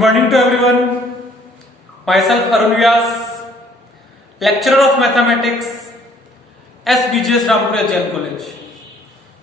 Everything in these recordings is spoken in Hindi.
morning to everyone. Myself Arun Vyas, lecturer of mathematics, SBJS Rampura Jain college.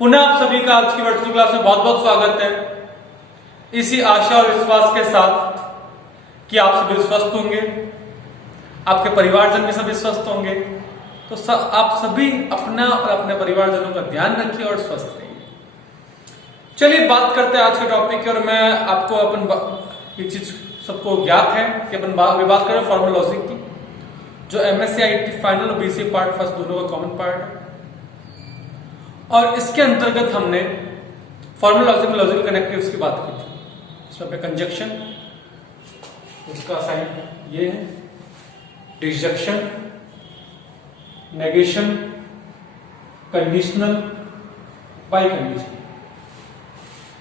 पुनः आप सभी का आज की वर्चुअल क्लास में बहुत बहुत स्वागत है। इसी आशा और विश्वास के साथ कि आप सभी स्वस्थ होंगे, आपके परिवारजन भी सभी स्वस्थ होंगे, तो आप सभी अपना और अपने परिवारजनों का ध्यान रखिए और स्वस्थ रहिए। चलिए बात करते हैं आज के टॉपिक की। और मैं आपको एक चीज सबको ज्ञात है कि अपन बात करें फॉर्मल लॉजिक की, जो एमएससी आईटी फाइनल और बीसीए पार्ट फर्स्ट दोनों का कॉमन पार्ट है। और इसके अंतर्गत हमने फॉर्मल लॉजिक में लॉजिकल कनेक्टिव्स की बात की थी। इसमें अपने कंजक्शन, उसका साइन ये है, disjunction, negation, conditional, by conditional,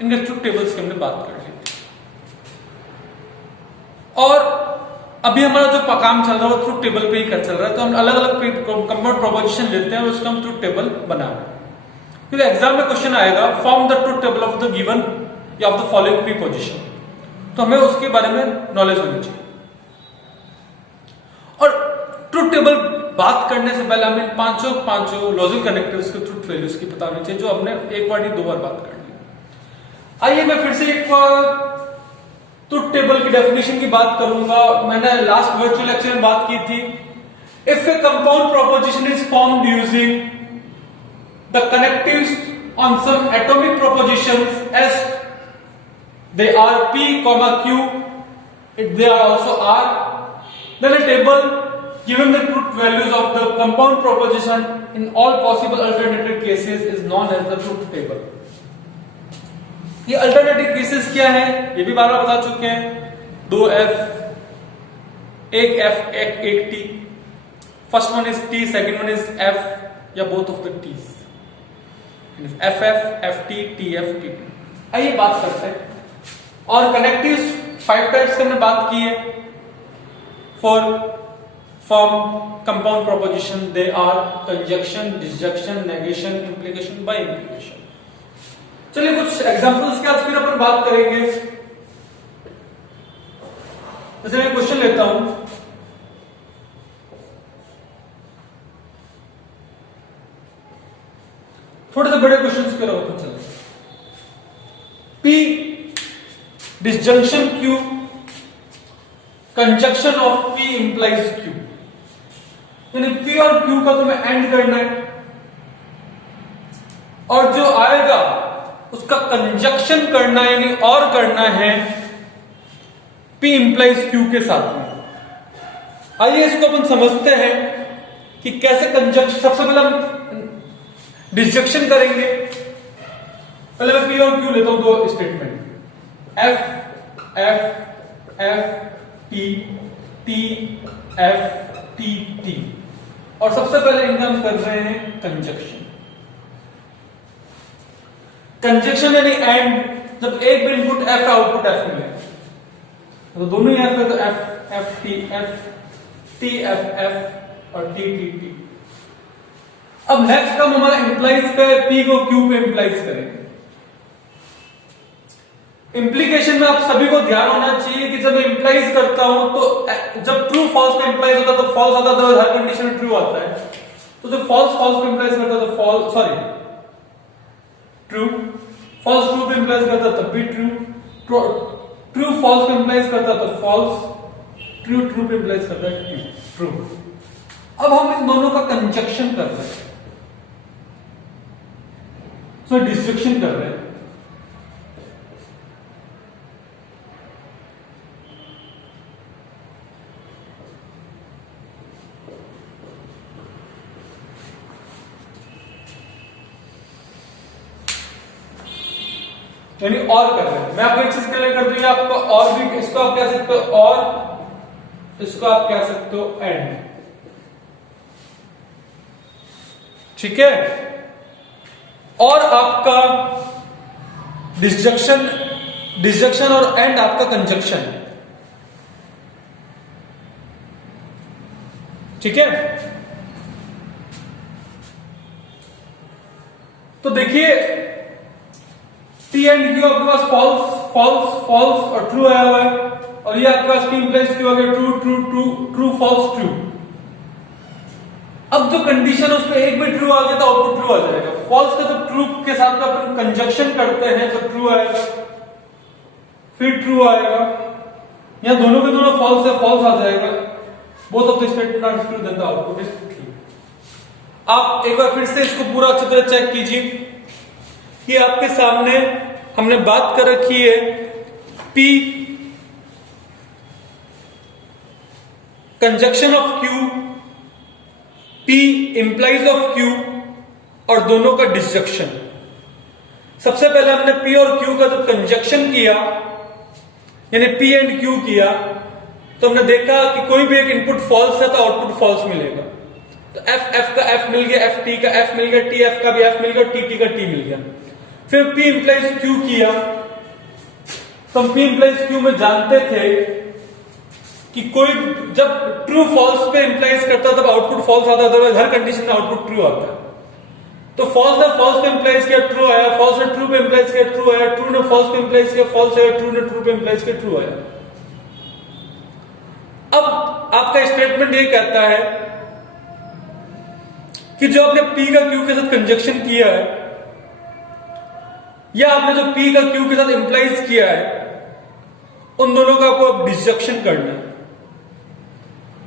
इनके ट्रुथ टेबल्स की हमने बात कर ली। और अभी हमारा जो काम चल रहा है वो ट्रुथ टेबल पे ही चल रहा है, तो हम अलग अलग कंपाउंड प्रोपोजिशन लेते हैं और उसका हम ट्रुथ टेबल बना रहे हैं। क्योंकि एग्जाम में क्वेश्चन आएगा form the truth table of the given या ऑफ द फॉलोइंग प्रीपोजिशन, तो हमें उसके बारे में नॉलेज होनी चाहिए। और ट्रुथ टेबल बात करने से पहले हमें पांचों लॉजिकल कनेक्टिव्स के ट्रुथ वैल्यूज की पता होनी चाहिए, जो हमने एक बार नहीं दो बार बात कर ली। आइए मैं फिर से एक बार ट्रुथ टेबल की डेफिनेशन की बात करूंगा। मैंने लास्ट वर्चुअल लेक्चर में बात की थी। If a compound proposition is formed using the connectives on some atomic propositions S they are p comma q, they are also r, then a table giving the truth values of the compound proposition in all possible alternative cases is known as the truth table. ये अल्टरनेटिव केसेस क्या है ये भी बार बार बता चुके हैं। दो एफ, एक एफ, एक T. First one is T, second one is F या both of the Ts, F F, F T, T F, T T. आइए बात करते हैं। और कनेक्टिव्स 5 टाइप्स की हमने बात की है for form compound proposition. They are conjunction, disjunction, negation, implication, bi implication. चलिए कुछ एग्जांपल्स के आज फिर अपन बात करेंगे। जैसे मैं क्वेश्चन लेता हूं, थोड़े से बड़े क्वेश्चंस के रहो चलो। P disjunction Q, conjunction of P implies Q। यानी P और Q का तुम्हें एंड करना है और जो आएगा उसका कंजक्शन करना है, यानी और करना है P इंप्लाइज Q के साथ में। आइए इसको अपन समझते हैं कि कैसे कंजक्शन। सबसे पहले हम डिसजंक्शन करेंगे। पहले मैं P और Q लेता हूं, दो statement, F F F T T F T T। और सबसे पहले इनका हम कर रहे हैं कंजक्शन। कंजक्शन यानी एंड, जब एक भी इनपुट F आउटपुट F मिले तो दोनों ही F है, तो F F T F T F F और T T T। अब नेक्स्ट हम हमारा इंप्लाइज पे P को Q पे इंप्लाइज करेंगे। इंप्लीकेशन में आप सभी को ध्यान होना चाहिए कि जब मैं इंप्लाइज करता हूं तो जब ट्रू फॉल्स पे इंप्लाइज होता है तो फॉल्स आता है, तो हर कंडीशन में ट्रू आता है। तो जब फॉल्स फॉल्स पे इंप्लाइज करता है तो false, sorry true, false true पे इंप्लाइज करता है तब भी ट्रू, ट्रू फॉल्स पे इंप्लाइज करता है तो फॉल्स, ट्रू ट्रू पे इंप्लाइज करता है ट्रू। अब हम इन दोनों का कंजक्शन कर रहे हैं, सो डिसजंक्शन कर रहे हैं। यानी और कर रहे हैं। मैं आपको एक चीज क्लियर कर दूंगा, आपको और भी, इसको आप कह सकते हो और, इसको आप कह सकते हो एंड। ठीक है। और आपका डिसजंक्शन और एंड आपका कंजक्शन। ठीक है। तो देखिए टी एंड क्यू आपके पास फॉल्स फॉल्स फॉल्स और ट्रू आया हुआ है। और ये आपके पास P इंप्लाइज Q आ गया, true true true true false true. अब जो कंडीशन है उसमें एक भी ट्रू आ गया तो आउटपुट ट्रू आ जाएगा। फॉल्स का जब ट्रू के साथ में अपन कंजक्शन करते हैं तो ट्रू आएगा, फिर ट्रू आएगा, यहां दोनों के दोनों फॉल्स है, फॉल्स आ जाएगा। Both of the statement are true, then the output is true. आप एक बार फिर से इसको पूरा अच्छी तरह चेक कीजिए कि आपके सामने हमने बात कर रखी है P conjunction of Q, P implies of Q और दोनों का डिसजंक्शन। सबसे पहले हमने P और Q का जब कंजक्शन किया यानी P एंड Q किया तो हमने देखा कि कोई भी एक इनपुट फॉल्स है तो आउटपुट फॉल्स मिलेगा। तो F का F मिल गया, FT का F मिल गया, TF का भी F मिल गया, TT का T मिल गया। फिर P इंप्लाइज Q किया तो हम P इंप्लाइज Q में जानते थे कि कोई जब ट्रू फॉल्स पे इंप्लाइज करता है तब आउटपुट फॉल्स आता है, अदरवाइज हर कंडीशन में आउटपुट ट्रू आता है। तो फॉल्स ने फॉल्स पे इंप्लाइज किया, ट्रू आया, फॉल्स ने ट्रू पे इंप्लाइज किया, ट्रू आया, ट्रू ने फॉल्स पे इंप्लाइज किया, फॉल्स आया, ट्रू ने ट्रू पे इंप्लाइज किया, ट्रू आया। अब आपका स्टेटमेंट ये कहता है कि जो आपने P का Q के साथ कंजक्शन किया है या आपने जो P का Q के साथ इंप्लाइज किया है उन दोनों का आपको अब डिसजंक्शन करना है,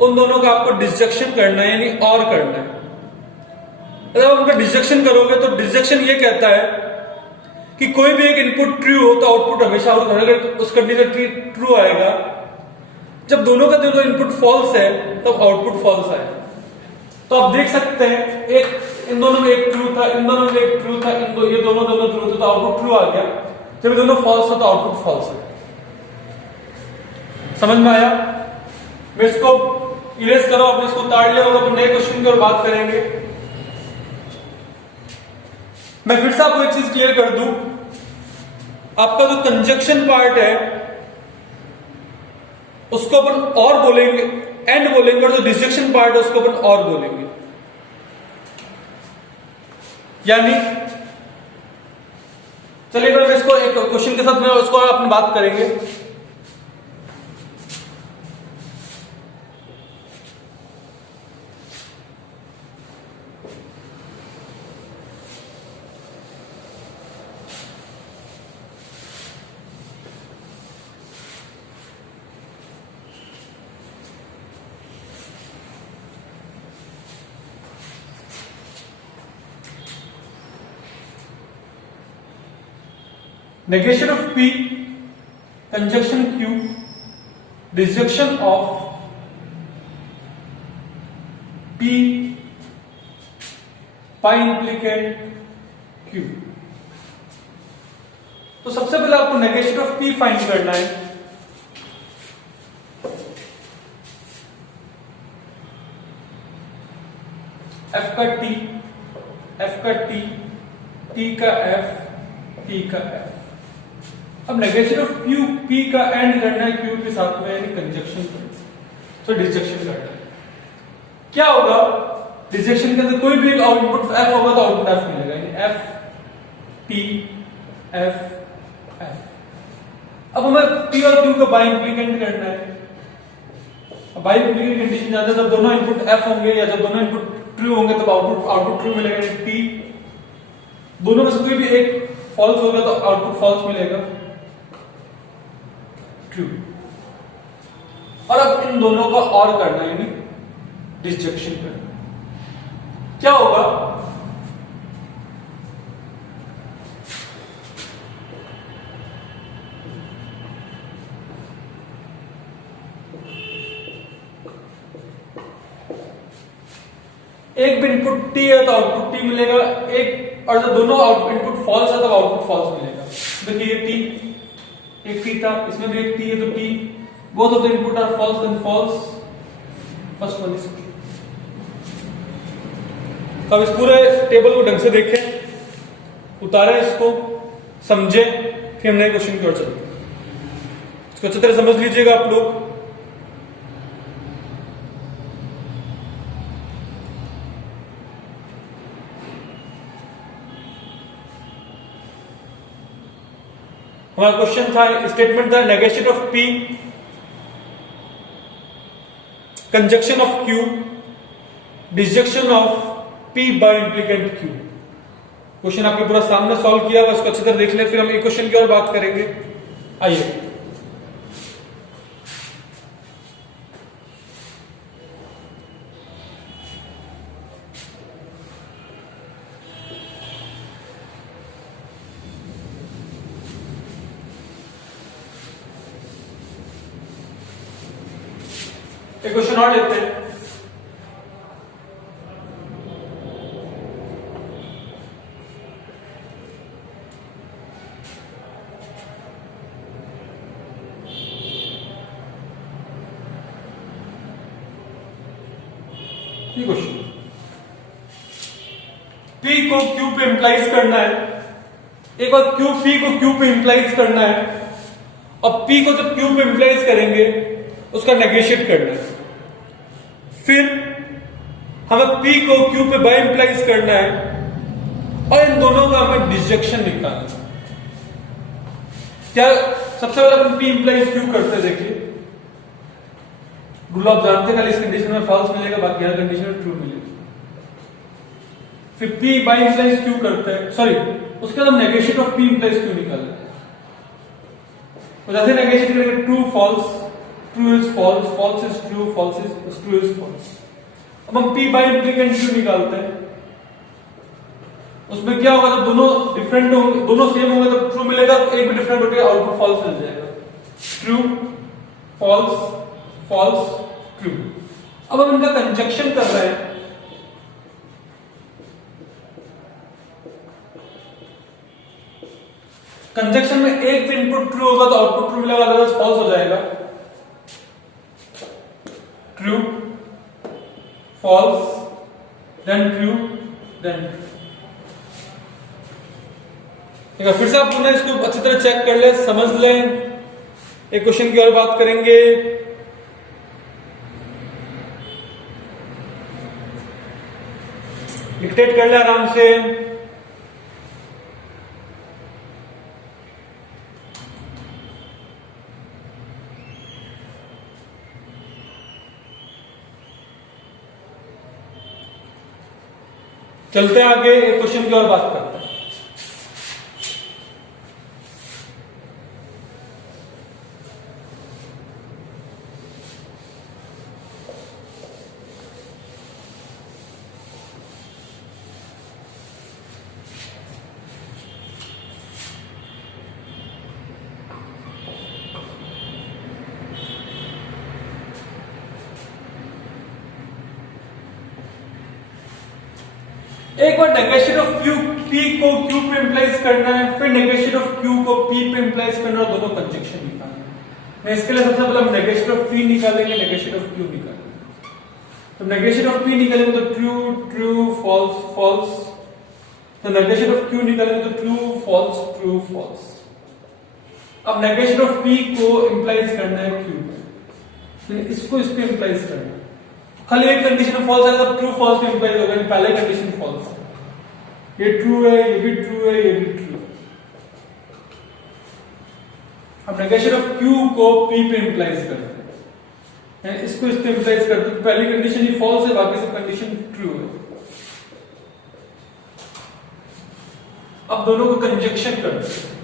उन दोनों का आपको डिसजंक्शन करना है यानी और करना है। अगर आप उनका डिसजंक्शन करोगे तो डिसजंक्शन ये कहता है कि कोई भी एक इनपुट ट्रू हो तो आउटपुट हमेशा उस कंडीशन ट्रू आएगा। जब दोनों का दोनों इनपुट फॉल्स है तब आउटपुट फॉल्स आएगा। तो आप देख सकते हैं एक इन दोनों में एक ट्रू था, इन दोनों में एक ट्रू था, ये दोनों ट्रू थे तो आउटपुट ट्रू आ गया। जब दोनों फॉल्स हो तो आउटपुट फॉल्स है। समझ में आया? मैं इसको इरेज करो, आपने इसको उतार लिया और अपन नए क्वेश्चन की ओर बात करेंगे। मैं फिर से आपको एक चीज क्लियर कर दूं, आपका जो कंजक्शन पार्ट है उसको अपन और बोलेंगे, एंड बोलेंगे, और जो डिसजंक्शन पार्ट है उसको अपन और बोलेंगे। यानी चलिए मैं इसको एक क्वेश्चन के साथ में उसको अपन बात करेंगे। Negation of P, conjunction Q, disjunction of P, pi implicant Q। तो सबसे पहले आपको नेगेशन ऑफ P फाइंड करना है। F का T, F का T, T का F, T का F। अब नेगेशन ऑफ Q, P का एंड करना है Q के साथ में यानी कंजक्शन करना है, तो डिसजंक्शन करना है। क्या होगा डिसजंक्शन के अंदर कोई भी एक आउटपुट F होगा तो आउटपुट F मिलेगा, यानी F P F F। अब हमें P और Q का बाई इंप्लीकेंट करना है। बाई इंप्लीकेंट कंडीशन ज्यादा जब दोनों इनपुट F होंगे या जब दोनों इनपुट ट्रू होंगे तब आउटपुट ट्रू मिलेगा, यानी P। दोनों में से कोई भी एक फॉल्स होगा तो आउटपुट फॉल्स मिलेगा, ट्रू। और अब इन दोनों का और करना है यानी डिसजंक्शन करना। क्या होगा एक भी इनपुट T है तो आउटपुट T मिलेगा, एक और जब दोनों इनपुट फॉल्स है तो आउटपुट फॉल्स मिलेगा। देखिए T एक T था, इसमें भी एक T है तो T, both of the input are false then false, first one is true. अब इस पूरे टेबल को ढंग से देखें, उतारें इसको, समझें, फिर हम नए क्वेश्चन की ओर चलते हैं। इसको अच्छी तरह समझ लीजिएगा आप लोग। हमारा क्वेश्चन था, स्टेटमेंट था negation of P conjunction of Q, disjunction of P bi implicant Q। Question आपके पूरा सामने सॉल्व किया हुआ, इसको अच्छी तरह देख ले, फिर हम एक क्वेश्चन की और बात करेंगे। आइए, एक क्वेश्चन और लेते हैं। ये क्वेश्चन P को Q पे इंप्लाइज करना है, एक बार P को Q पे इंप्लाइज करना है, और P को जब Q पे इंप्लाइज करेंगे उसका नेगेशिएट करना है, फिर हमें P को Q पे बाय इंप्लाइज करना है, और इन दोनों का हमें डिसजंक्शन निकालना है। क्या सबसे पहले अपन P इंप्लाइज Q करते हैं, देखिए रूल आप जानते हैं, खाली इस कंडीशन में फॉल्स मिलेगा, बाकी हर कंडीशन में ट्रू मिलेगा। फिर P बाय इंप्लाइज Q करते हैं, सॉरी उसके बाद हम negate of P implies Q निकालते हैं। तो जैसे नेगेशिएट करेंगे true false, true is false, false is true, false is true is false. अब हम P बाय इम्प्लीकेंट Q निकालते हैं, उसमें क्या होगा, जब दोनों डिफरेंट होंगे, दोनों सेम होंगे तो ट्रू मिलेगा, एक भी डिफरेंट होकर आउटपुट फॉल्स मिल जाएगा। True false false true. अब हम इनका कंजक्शन कर रहे हैं, कंजक्शन में एक भी इनपुट ट्रू होगा तो आउटपुट ट्रू मिलेगा, अदरवाइज फॉल्स हो जाएगा। True false then true then true. ठीक है, फिर से आप पुनः इसको अच्छी तरह चेक कर ले, समझ लें, एक क्वेश्चन की और बात करेंगे। डिक्टेट कर ले आराम से। चलते हैं आगे, एक क्वेश्चन की और बात करते हैं। एक बार नेगेशिएट ऑफ Q P को Q पे इंप्लाइज करना है, फिर नेगेशिएट ऑफ Q को P पे इंप्लाइज करना है, और दोनों कंजक्शन निकालना है। मैं इसके लिए सबसे पहले हम नेगेशिएट ऑफ P निकालेंगे, नेगेशिएट ऑफ Q निकालेंगे। तो नेगेशिएट ऑफ P निकालेंगे तो ट्रू ट्रू फॉल्स फॉल्स, तो नेगेशिएट ऑफ Q निकालेंगे तो ट्रू फॉल्स ट्रू फॉल्स। अब नेगेशिएट ऑफ P को इंप्लाइज करना है Q पे, इसको इस पे इंप्लाइज करना है। खाली एक कंडीशन फॉल्स है तब ट्रू फॉल्स में इंप्लाइज होगा, पहले कंडीशन फॉल्स है, ये ट्रू है, ये भी ट्रू है, ये भी ट्रू है। अब नेगेशिएट ऑफ Q को P पे इंप्लाइज करते हैं, इसको इस पे इंप्लाइज करते हैं, पहली कंडीशन ही फॉल्स है, बाकी सब कंडीशन ट्रू है। अब दोनों को कंजक्शन करते हैं,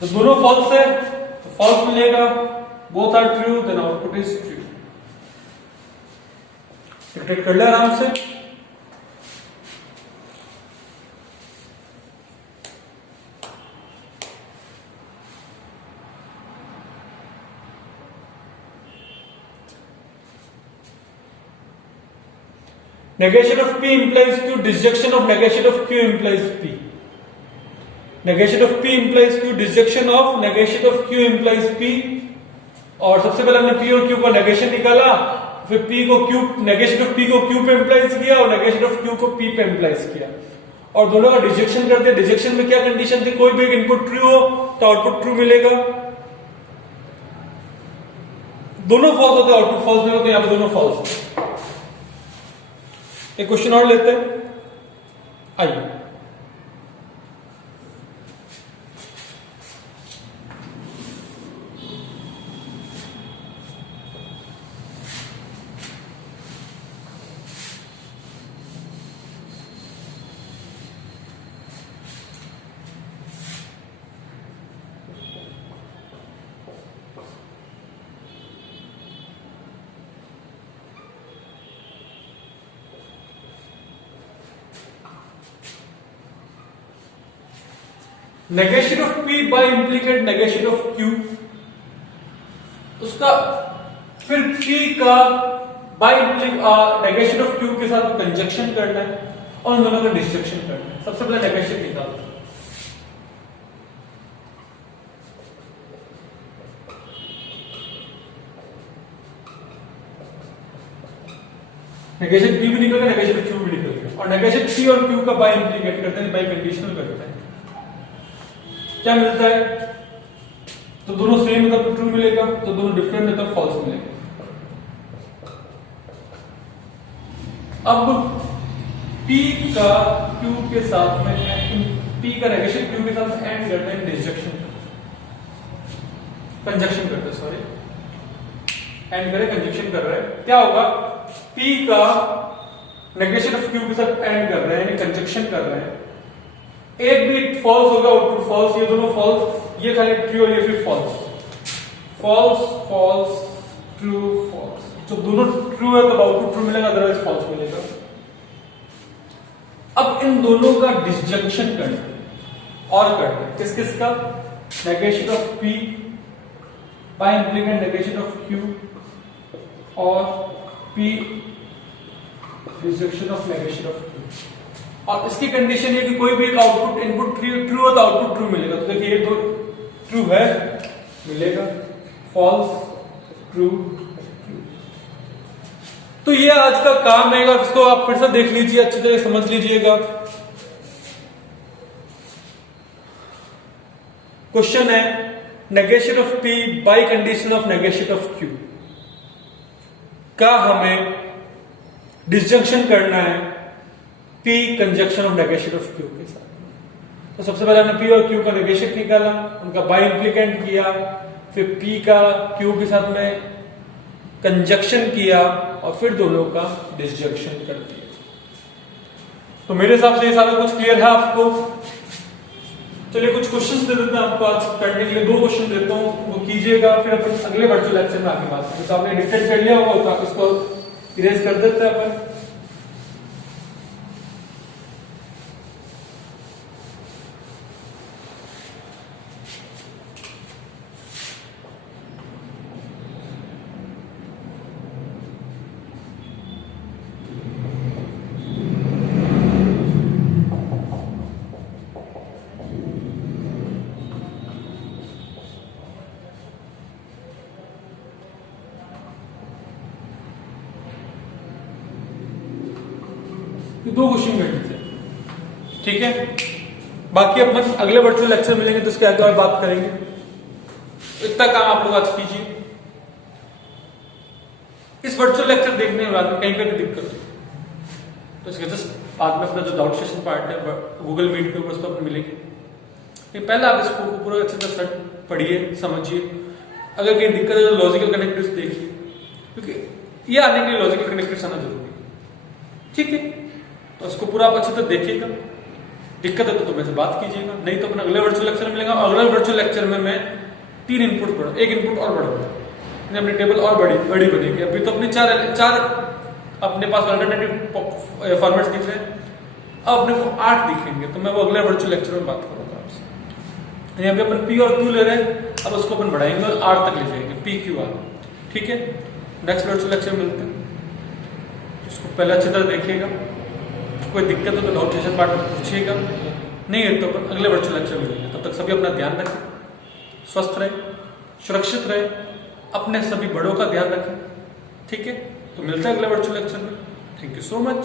तो दोनों फॉल्स है तो फॉल्स मिलेगा, both are true then output is true. Dictate कर ले आराम से। Negation of P implies Q, disjunction of negation of Q implies P. Negation of P implies Q, disjunction of negation of Q implies P. और सबसे पहले हमने P और Q का नेगेशन निकाला, फिर P को Q, नेगेशन ऑफ P को Q पे इंप्लाइज किया और नेगेशन ऑफ Q को P पे इंप्लाइज किया, और दोनों का डिजेक्शन कर दिया। डिजेक्शन में क्या कंडीशन थी, कोई भी एक इनपुट ट्रू हो तो आउटपुट ट्रू मिलेगा, दोनों फॉल्स होते आउटपुट फॉल्स मिलेगा, तो यहां पे दोनों फॉल्स। एक क्वेश्चन और लेते हैं, आइए। Negation of P bi implicate negation of Q, उसका फिर P का बाय नेगेशन ऑफ Q के साथ कंजक्शन करना है और उन दोनों का डिस्जंक्शन करना है। सबसे पहले नेगेशन निकालते हैं। नेगेशन P भी निकल गया, नेगेशन Q भी निकल गया, और नेगेशन P और Q का बाय इम्प्लीकेट करते हैं, बाय कंडीशनल करते हैं। क्या मिलता है? तो दोनों सेम मतलब तो ट्रू मिलेगा, तो दोनों डिफरेंट मतलब फॉल्स मिलेगा। अब P का Q के साथ में P का नेगेशन Q के साथ एंड करते हैं डिस्जंक्शन, कंजक्शन करते हैं, सॉरी एंड करे कंजक्शन कर रहे हैं। क्या होगा? P का नेगेशन ऑफ Q के साथ एंड कर रहे हैं यानी कंजक्शन कर रहे हैं, एक भी फॉल्स होगा, आउटपुट फॉल्स, ये दोनों फॉल्स, ये खाली ट्रू और ये फिर false, false false true false. जब दोनों ट्रू है तब आउटपुट ट्रू मिलेगा, अदरवाइज फॉल्स मिलेगा। अब इन दोनों का डिस्जंक्शन करते हैं और करते हैं किस किस का? Negation of P bi implicate negation of Q और P disjunction of negation of Q। और इसकी कंडीशन ये कि कोई भी एक आउटपुट इनपुट ट्रू हो तो आउटपुट ट्रू मिलेगा। तो देखिए ये तो ट्रू है मिलेगा, फॉल्स ट्रू। तो ये आज का काम है, इसको आप फिर से देख लीजिए, अच्छी तरह समझ लीजिएगा। क्वेश्चन है negation of P bi condition of negation of Q का हमें डिस्जंक्शन करना है P conjunction of negation of Q के साथ। तो सबसे पहले हमने P और Q का नेगेशन निकाला, उनका बाय इम्प्लीकेंट किया, फिर P का Q के साथ में कंजक्शन किया और फिर दोनों का डिस्जंक्शन कर दिया। तो मेरे हिसाब से ये सारा कुछ क्लियर है आपको। चलिए कुछ क्वेश्चंस दे देते हैं आपको आज करने के लिए, 2 क्वेश्चन देता हूं, वो कीजिएगा, फिर अपन अगले वर्चुअल लेक्चर में आगे बात करेंगे। तो आपने डिक्टेट कर लिया होगा तो इसको इरेज कर देते हैं अपन। ये 2 क्वेश्चन कर लीजिए, ठीक है। बाकी अपन अगले वर्चुअल लेक्चर मिलेंगे तो इसके आगे और बात करेंगे। इतना काम आप लोग आज कीजिए। इस वर्चुअल लेक्चर देखने के बाद में कहीं पे भी दिक्कत हो तो इसके जस्ट बाद में अपना जो डाउट सेशन पार्ट है गूगल मीट पे उस पर अपन मिलेंगे। ये पहले आप इसको पूरा अच्छे से पढ़िए, समझिए। अगर कहीं दिक्कत है तो लॉजिकल कनेक्टिव्स देखिए, क्योंकि ये आने के लिए लॉजिकल कनेक्टिव्स आना जरूरी है, ठीक है। तो इसको पूरा आप अच्छे से देखिएगा। दिक्कत है तो मेरे से बात कीजिएगा, नहीं तो अपना अगले वर्चुअल लेक्चर में मिलेगा। अगले वर्चुअल लेक्चर में मैं 3 इनपुट पढ़ा, 1 इनपुट और बढ़ाऊंगा, अपनी टेबल और बड़ी बनेगी। अभी तो अपने चार अपने पास अल्टरनेटिव फॉर्मेट्स दिख रहे हैं, अब अपने को 8 दिखेंगे। तो मैं वो अगले वर्चुअल लेक्चर में बात करूंगा आपसे। यहाँ पे अपन P और Q ले रहे हैं, अब उसको अपन बढ़ाएंगे और 8 तक ले जाएंगे, PQR, ठीक है। नेक्स्ट वर्चुअल लेक्चर में मिलते हैं। इसको पहले अच्छी तरह देखिएगा, कोई दिक्कत हो तो डाउट सेशन पार्ट में पूछिएगा, नहीं है तो अपन अगले वर्चुअल लेक्चर में मिलेंगे। तब तक सभी अपना ध्यान रखें, स्वस्थ रहे, सुरक्षित रहे, अपने सभी बड़ों का ध्यान रखें, ठीक है। तो मिलते हैं अगले वर्चुअल लेक्चर में। Thank you so much.